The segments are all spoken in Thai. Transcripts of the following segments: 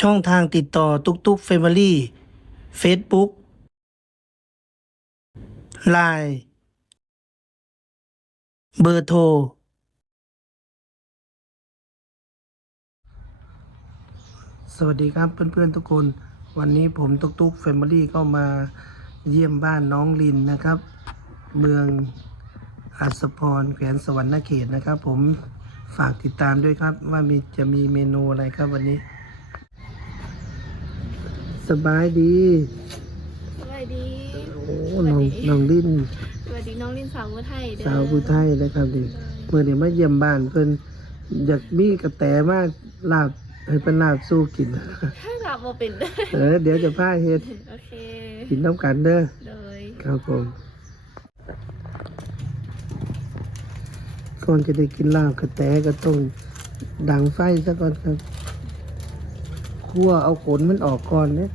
ช่องทางติดต่อตุกตุกเฟมิลี่เฟซบุ๊กไลน์เบอร์โทร สวัสดีครับเพื่อนๆทุกคน วันนี้ผมตุกตุกเฟมิลี่ก็มาเยี่ยมบ้านน้องลินนะครับ เมืองอัศพรแขวนสวรรณเขตนะครับ ผมฝากติดตามด้วยครับว่ามีจะมีเมนูอะไรครับวันนี้ สบายดี สวัสดีโอ้น้องน้องลินสวัสดีน้องลินสาวผู้ไทยเด้อสาวผู้ไทยนะครับดิเมื่อเดี๋ยวมาเยี่ยมบ้านเพิ่นอยากมีกระแตมาลาบให้เป็นลาบสู้กินถ้ารับมาเป็นเด้อเออเดี๋ยวจะพาเฮ็ดโอเคกินน้ำกันเด้อเลยครับผมก่อนจะได้กินลาบกระแตก็ต้องดังไฟซะก่อนครับ คั่วเอาขนมันออกก่อนเนี่ย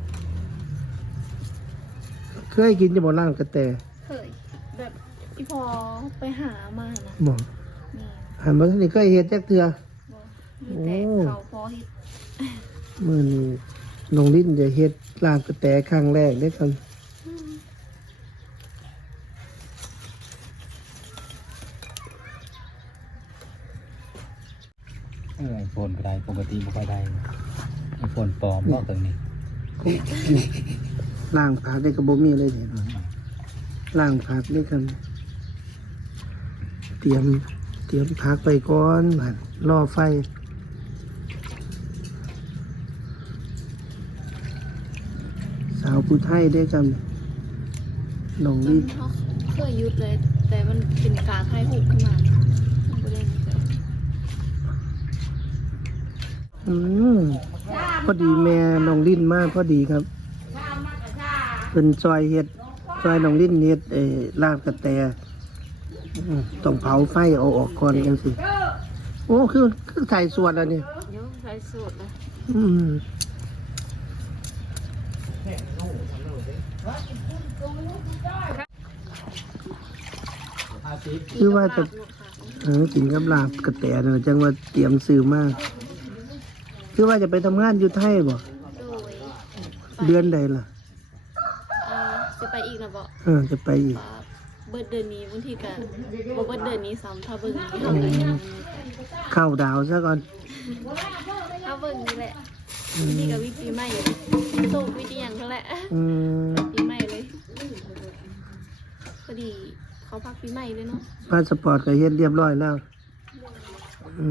เคยกินจะบอกลาบกระแตเคยแบบที่พอไปหามานะบอกนี่หันมาทางนี้เคยเฮ็ดจักเทื่อบอกมีแต่โอ้ เขาพอเฮ็ดมื่อนี้น้องลิ้นจะเฮ็ดลาบกระแตครั้งแรกได้อครับเออไอโฟนก็ได้ปกติบ่ค่อยได้ ไอโฟนปลอมบอกตรงนี้ล่างผักได้กระบมีเลยเนี่ยล่างผักได้ครับเตรียม เตรียมผักไปก่อนบัดรอไฟ สาวผู้ไทยได้อครับน้องมันลิ้นเขาเคยยุดเลย แต่มันเป็นการให้หูกขึ้นมามันบ่ได้เลย อืมพอดีแม่น้องลิ้นมากพอดีครับ เป็นซอยเฮ็ดซอยน้องลิ้นเฮ็ดเอ่ลาบกระแตต้องเผาไฟเอาออกก่อนจังสิโอ้คือคือใส่ส่วนอันนี้เดี๋ยวใส่สูตรเลยอืมคือว่าจะเออกินกับลาบกระแตนะจังว่าเตรียมซื้อมาก คือว่าจะไปทำงานอยู่ไทยบ่โดยเดือนใดล่ะอ่าจะไปอีกนะบอกเออจะไปอีกว่าเบิดเดือนนี้บางทีกันบ่เบิดเดือนนี้ซ้ำถ้าเบิ่งนี้เขาก็ยังเข้าดาวซะก่อนถ้าเบิ่งนี่แหละนี่กับวิธีใหม่โตวิธีอย่างเท่าแหละอืมปีใหม่เลยพอดีเขาพักปีใหม่เลยเนาะพาสปอร์ตก็เฮ็ดเรียบร้อยแล้ว อื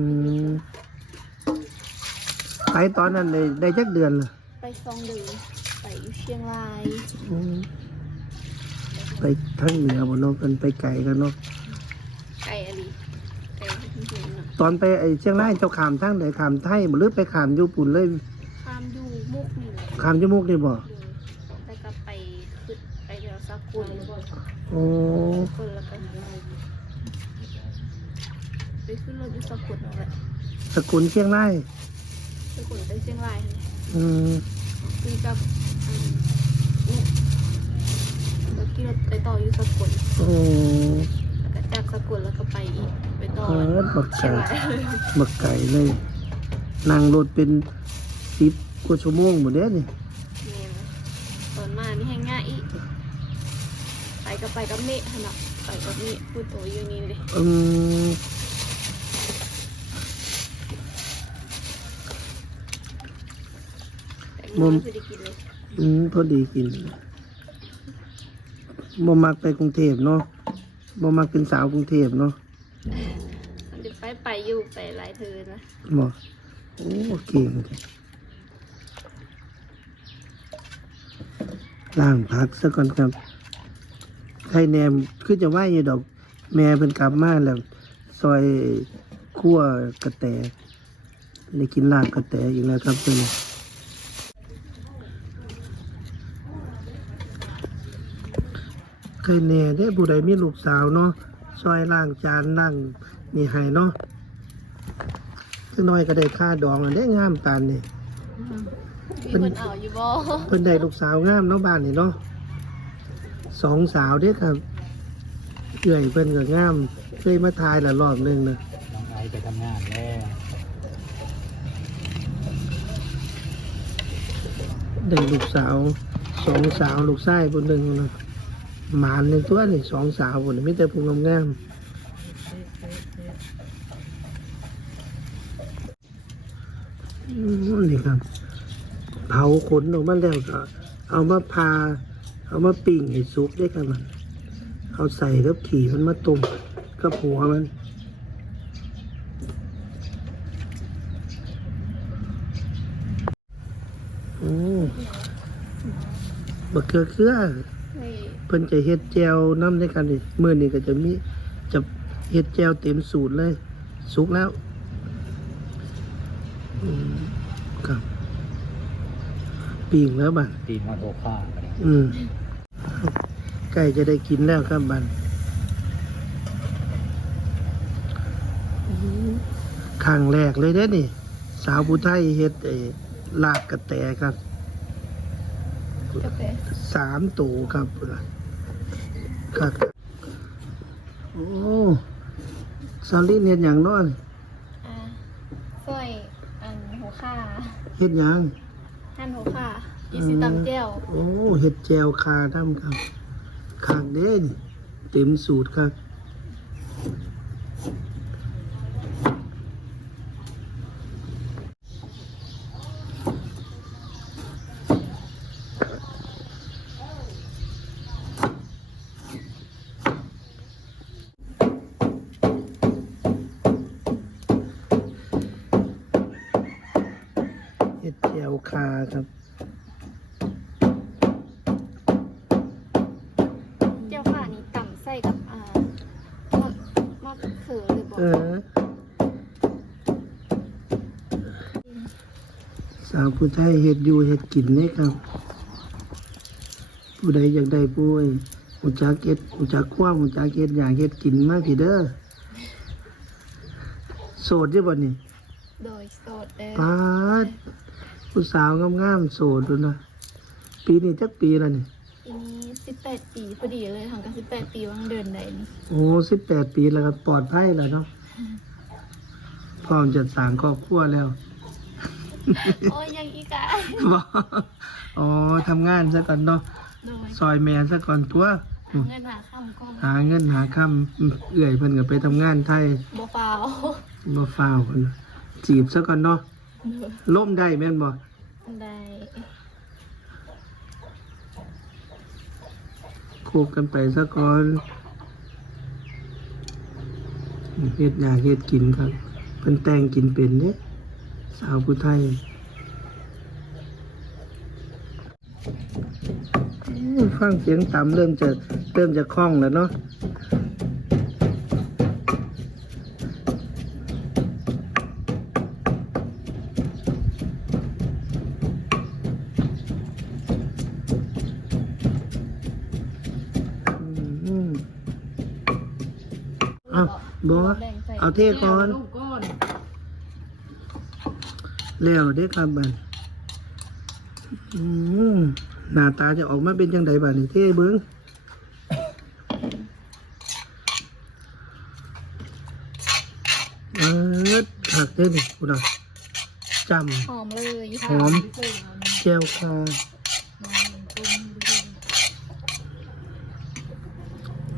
มไป ตอนนั้นได้ได้จักเดือนล่ะไปซองเดือนไปอยู่เชียงรายอืมไปทางเหนือบ่เนาะกันไปไกลกันเนาะไก่อะไรไก่ที่เห็นเนาะตอนไปไอ้เชียงรายเจ้าขามทางไหนขามไทยบ่หรือไปขามอยู่ปุ่นเลยข้ามอยู่มุกนี่แหละขามจมูกนี่บ่แต่ก็ไปขึ้นไปเดี๋ยวสักกุลโอ้คนแล้วก็ไปขึ้นรถอยู่สักกุลนั่นแหละสกุลเชียงราย สักกุลไปเชียงรายนั่นแหละอืมคือกับอืมเนี่ยแล้วขี่รถไปต่ออยู่สกลโอ้แล้วก็จากสกลแล้วก็ไปอีกไปต่อเออบักเชียไก่งรายบักไก่เลยนั่งรถเป็นสิบกว่าชั่วโมงหมดเด้นี่เนี่ยนะตอนมานี่แห้งง่ายอีกไปก็ไปกับเมฆขนาดไปกับเมฆพูดตัวอยู่นี่เลยอืม แต่เมื่อวานคือได้กินเลยอืมพอดีกินบ่มักไปกรุงเทพเนาะบ่มักเป็นสาวกรุงเทพเนาะมันจะไปไปอยู่ไปหลายเธอนะบ่โอ้เก่งจังล้างผักซะก่อนครับไข่แหนมคือจะไหวอยู่ดอก แม่เพิ่นกลับมาแล้ว ซอยคั่วกระแตได้กินลาบกระแตอีกแล้วครับเพิ่น ไข่แหน่ได้ผู้ใดมีลูกสาวเนาะซอยล้างจานล้างนี่ให้เนาะคือน้อยก็ได้ค่าดองอันได้งามปานนี่มีคนเอาอยู่บ่เพิ่นได้ลูกสาวงามเนาะบ้านนี่เนาะสองสาวเด้อครับเอื่อยเพิ่นก็งามเคยมาทายละรอบหนึงนะน้องไอไปทำงานแล้วได้ลูกสาวสองสาวลูกชายคนหนึ่งนะ หมานหนึ่งตัวนี่สองสาวคนไม่แต่ผู้งามงามอืมนี่ครับ เผาขนออกมาแล้วก็ เอามาพา เอามาปิ้งให้สุกได้กันมัน เอาใส่กับขี่มันมาตุ้มกับหัวมันโอ้บักเกลือ เกลือเฮ้ยเพิ่นจะเฮ็ดแจวน้ำด้วยกันนี่มื้อนี้ก็จะมีจะเฮ็ดแจวเต็มสูตรเลย สุกแล้วอืมครับปิ้งแล้วบัดตีนฮอดโอค่าก็ได้อืมใกล้จะได้กินแล้วครับบัดครั้งแรกเลยเด้นี่ สาวผู้ไทยเฮ็ดไอ้ลาบกระแตครับ กาแฟ สามตัวครับ ครับโอ้ซาลินเฮ็ดหยังเนาะอ่าสร้อยอันหัวค่าเฮ็ดหยังหั่นหัวค่าอีสิตำแจ่วโอ้เฮ็ดแจวคาทำครับคางเด้นี่เต็มสูตรครับเฮ็ดแจว คาครับแจ่วค่านี่ตำใส่กับอ่ามะมะเขือหรือบ่เออ สาวผู้ไทยเฮ็ดอยู่เฮ็ดกินเลยครับ ผู้ใดอยากได้ผู้ไอ้หูจักเฮ็ดหูจักความหูจักเฮ็ดอยากเฮ็ดกินมาพี่เด้อโสดอยู่บ่นี่โดยโสดเด้อ ปาด ผู้สาวงามๆโสดดูนะ ปีนี้จักปีแล้วนี่ทีนี้18ปีพอดีเลยทางกัน18ปีว่างเดินได้นี่โอ้สิบแปดปีแล้วก็ปลอดภัยแล้วเนาะพร้อมจะสร้างครอบครัวแล้วโอ้ยยังอีกอะบ่อ๋อทำงานซะก่อนเนาะโดยซอยแม่ซะก่อนตัวอืมเงินหาคำก่อนหาเงินหาคำอืมเอื่อยเพิ่นก็ไปทำงานไทยบ่เปล่าบ่ฟ้าวเพิ่นน่ะจีบซะก่อนเนาะโดย ล่มได้แม่นบ่ได้คบกันไปซะก่อนเฮ็ดอยากเฮ็ดกินครับเพิ่นแต่งกินเป็นเด้สาวผู้ไทยอืมฟังเสียงต่ำเริ่มจะเริ่มจะคล่องแล้วเนาะ อืมเอาบัว แบ่งใส่ เอาเทก่อนลูกก้อนแล้วเด้ครับบันอืมหน้าตาจะออกมาเป็นจังไดบัดนี่เท่เบิ้งเออหักเด้นี่กูน่ะจหอมเลยำหอมแก้วคา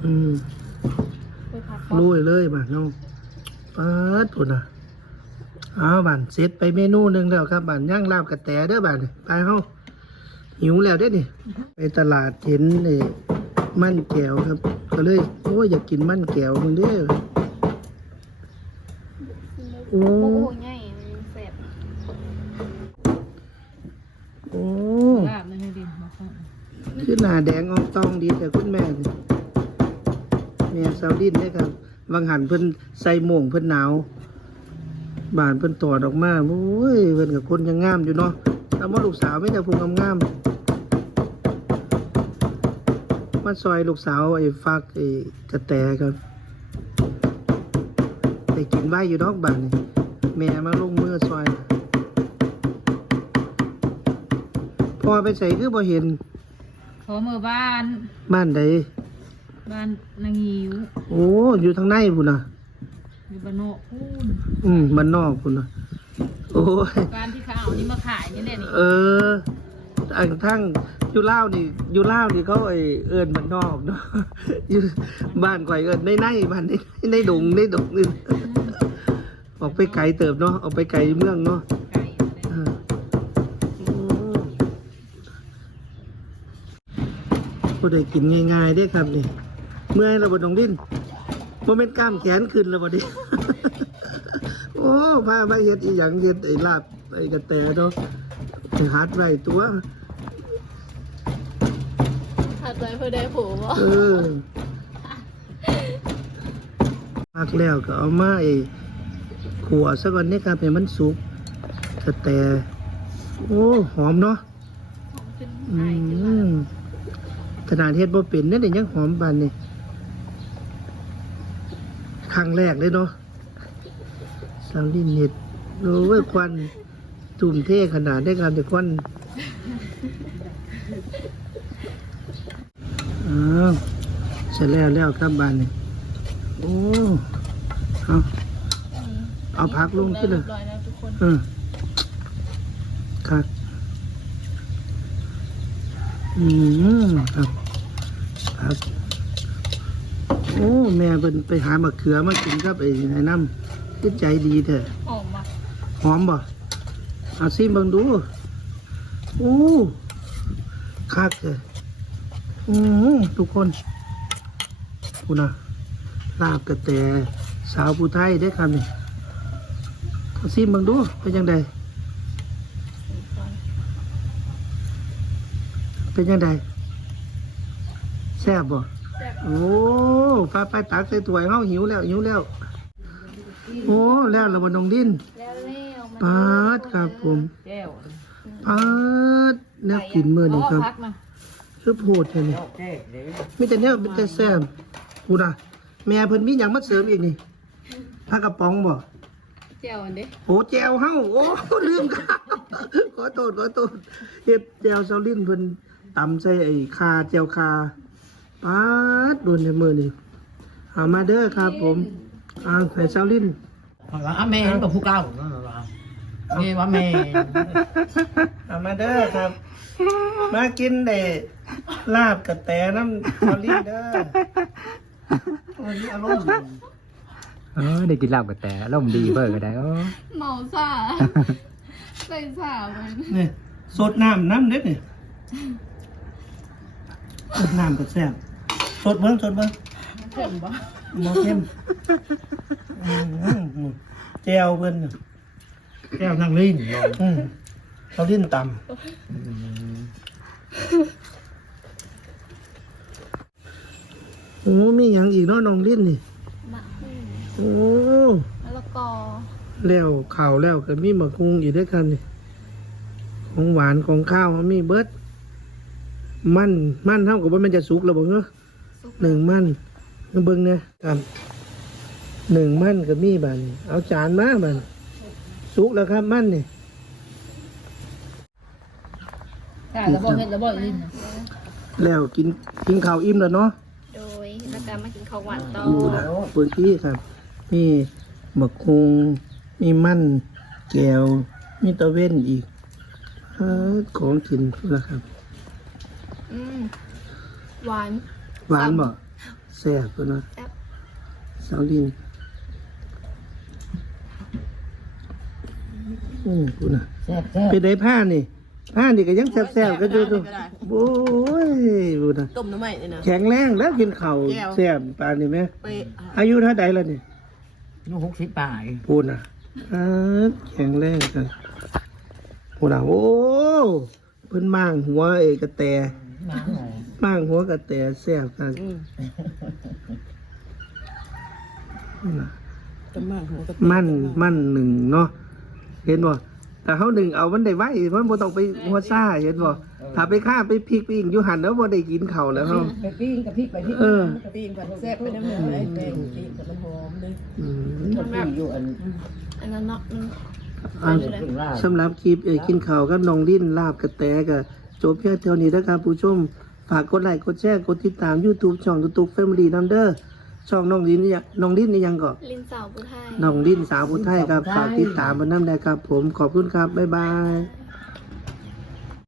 อืมไปพักลุยเลยบ้านน้อง เปิดปุ่นอะอ้าวบ้านเสร็จไปเมนูหนึ่งแล้วครับบ้านย่างลาบกระแตเด้อบ้านนี่ไปเฮาหิวแล้วเด้อนี่ไปตลาดเห็นไอ้มันแก้วครับ ก็เลยโอ้ยอยากกินมันแก้วมึงเด้อโอ้โอ้โหใหญ่มันแสบโอ้ลาบเลยดิมาฟังคือหน้าแดงอองตองดีแต่คุณแม่นี่แม่สาวดินเด้อครับ วังหันเพิ่นใส่โม่งเพิ่นหนาวบ้านเพิ่นตอดออกมาโอ้ยเพิ่นกับคนยังงามอยู่เนาะแต่ว่าลูกสาวไม่แต่พูงงามๆมาซอยลูกสาวไอ้ฟักไอ้กระแตครับได้กินไว้อยู่ดอกบ้านนี่แม่มาลงมือซอยพอไปใส่คือบ่เห็นขอมือบ้าน บ้านใด บ้านนางหิวโอ้อยู่ทางในพุ่นน่ะ อยู่บ้านนอกพูนอืมบ้านนอกพุ่นน่ะ โอ้ย การที่เขาเอานี่มาขายนี่แหละนี่เอออันทั้งอยู่ลาวนี่อยู่ลาวนี่เขาไอเอิ้นบ้านนอกเนาะอยู่บ้านข่อยเอิ้นในในบ้านในในดงในดงนี่ออกไปไกลเติบเนาะออกไปไกลเมืองเนาะไก่อะไรเอออืมผู้ใดกินง่ายๆได้ครับนี่ เมื่อยเราบดองดิ้นโมเมนต์กล้ามแขนขึ้นแล้วบดนี้โอ้พามาเฮ็ดอีหยังเฮ็ดไอ้ลาบไอ้กระแตเนาะไปหัดไว้ตัวหัดไว้เพื่อได้ผูบ่เออมักแล้วก็เอามาไอ้ขัวซะก่อนนี่ครับให้มันสุกกระแตโอ้หอมเนาะของขึ้นอืหายขึ้นมามขนาดเฮ็ดบ่เป็นเนี่ยยังหอมบานนี่ค รั้งแรกเลยเนาะสาวลินเฮ็ดโอ้ยควันตุ่มเท่ขนาดได้การแต่ควันอ้าวเสร็จแล้วแล้วครับบานนี่โอ้เอาเอาพักลงขึ้นเลยรีบร้อยแล้วทุกคนเออครับอืมครับครับโอ้แม่เป็นไปหามะเขือมากินครับไอ้ไอ้น้ำจิตใจดีเถอะหอมมากหอมบ่เอาซิมเบิ่งดูโอ้คักเลยอืมทุกคนคุณนะลาบกระแตสาวผู้ไทยได้อครับนี่เอาซิมเบิ่งดูเป็นยังไงเป็นยังไงแซ่บบ่แซ่บ โอ้ไปไปตักใส่ถ้วยเฮาหิวแล้วหิวแล้ว โอ้แล้วระบนองดินแล้วแล้วมันปาดครับผมแก้วปาดแนวกินมื้อนี้ครับพักมาคือโพดแท้นี่มีแต่แนวเป็นแต่แซ่บกูน่ะแม่เพิ่นมีหยังมาเสริมอีกนี่ผักกระป๋องบ่เจียวอันเด้โอ้แจวเฮาโอ้ลืมครับขอโทษขอโทษเฮ็ดแจวเซาลิ้นเพิ่นตำใส่ไอ้คาแจวคา ปาดโดนในมือนี่เอามาเด้อครับ ผมเอาใส่เซาลิ้นว่าแม่กับผู้เก่านั่นว่าแม่ว่าแม่เอามาเด้อครับ มากินเด้ลาบกระแตน้ำเซาลิ้นเด้อวันนี้อารมณ์ดีเออได้กินลาบกับแต่ร่มณ์ดีเพิ่นก็ได้โอ้เมาซ่าใส่ซ่ามันนี่สดน้ำน้ำเด็ดนี่สดน้ำก็แซ่บ สดเบิ้งสดเบิ้งเข็มบ่หมอเข้มอืมแจวเบิ้นน่ะแก้วนั่งลิ้นอืมเขาลิ้นต่ำโอ้มีอย่างอีกเนาะน้องลิ้นนี่มะฮู้โอ้มะละกอแล้วข่าวแล้วก็มีหมะกุงอีกด้วยกันนี่ของหวานของข้าวมีเบิดมันมันเท่ากับว่ามันจะสุกแล้วบ่เนาะซุป หนึ่งมันเบิ่งเนี่ยครับหนึ่งมันก็มีบานนี่เอาจานมาบานสุกแล้วครับมันนี่แต่ระบอกเฮ็ดระบอกลิ้นน่ะแล้วกินกินข้าวอิ่มแล้วเนาะโดยแล้วก็มากินข้าวหวานต่อดูนะเปิดที่ครับ มีบักคงมีมันแก้วมีตะเว้นอีกเออของกินแล้วครับ อืมหวาน หวานบ่แซ่บตัวนะแซ่บสาวลินอืมคุณน่ะแซ่บแซ่บเป็นไดผ้านี่ผ้านี่ก็ยังแซ่บๆกันอยู่ตัวโอ้ยคุณน่ะต้มน้ำไหมนี่นะแข็งแรงแล้วกินข้าวแก้วแซ่บปานนี่ไหมเป๊ะอายุเท่าใดแล้วนี่ลูกหกสิบปลายพูดน่ะอ่าแข็งแรงกันพูดน่ะโอ้เพิ่นม่างหัวเอกระแตน้ำหน่อย ม่างหัวกระแตแซ่บกันอืมพูดน่ะต้มมากหัวกะมันมันหนึ่งเนาะเห็นบ่แต่เขาหนึ่งเอามันได้ไว้มันบ่ต้องไปหัวซ่าเห็นบ่ถ้าไปฆ่าไปพริกไปอิงอยู่หันแล้วบ่ได้กินข้าวแล้วเฮา ไปปิ้งกับพริกไปพริกเออกะปิ้งกับแซ่บไปน้ำหนึ่งเลยแป้งปิ้งกับมันหอมเลยอืมก็ที่อยู่อันอันนั้นเนาะมันอะถึงลาบสำหรับคลิปเอ่อกินข้าวกับน้องดิ้นลาบกระแตก็จบเพียงเท่านี้นะครับผู้ชม ฝากกดไลค์กดแชร์กดติดตาม YouTube ช่อง YouTube Family นำเด้อช่องน้องดิ้นนี่ยังน้องดิ้นนี่ยังก็ลิ้นสาวผู้ไทยน้องดิ้นสาวผู้ไทยครับฝากติดตามมันนำได้ครับ ผมขอบคุณครับบ๊ายบายบ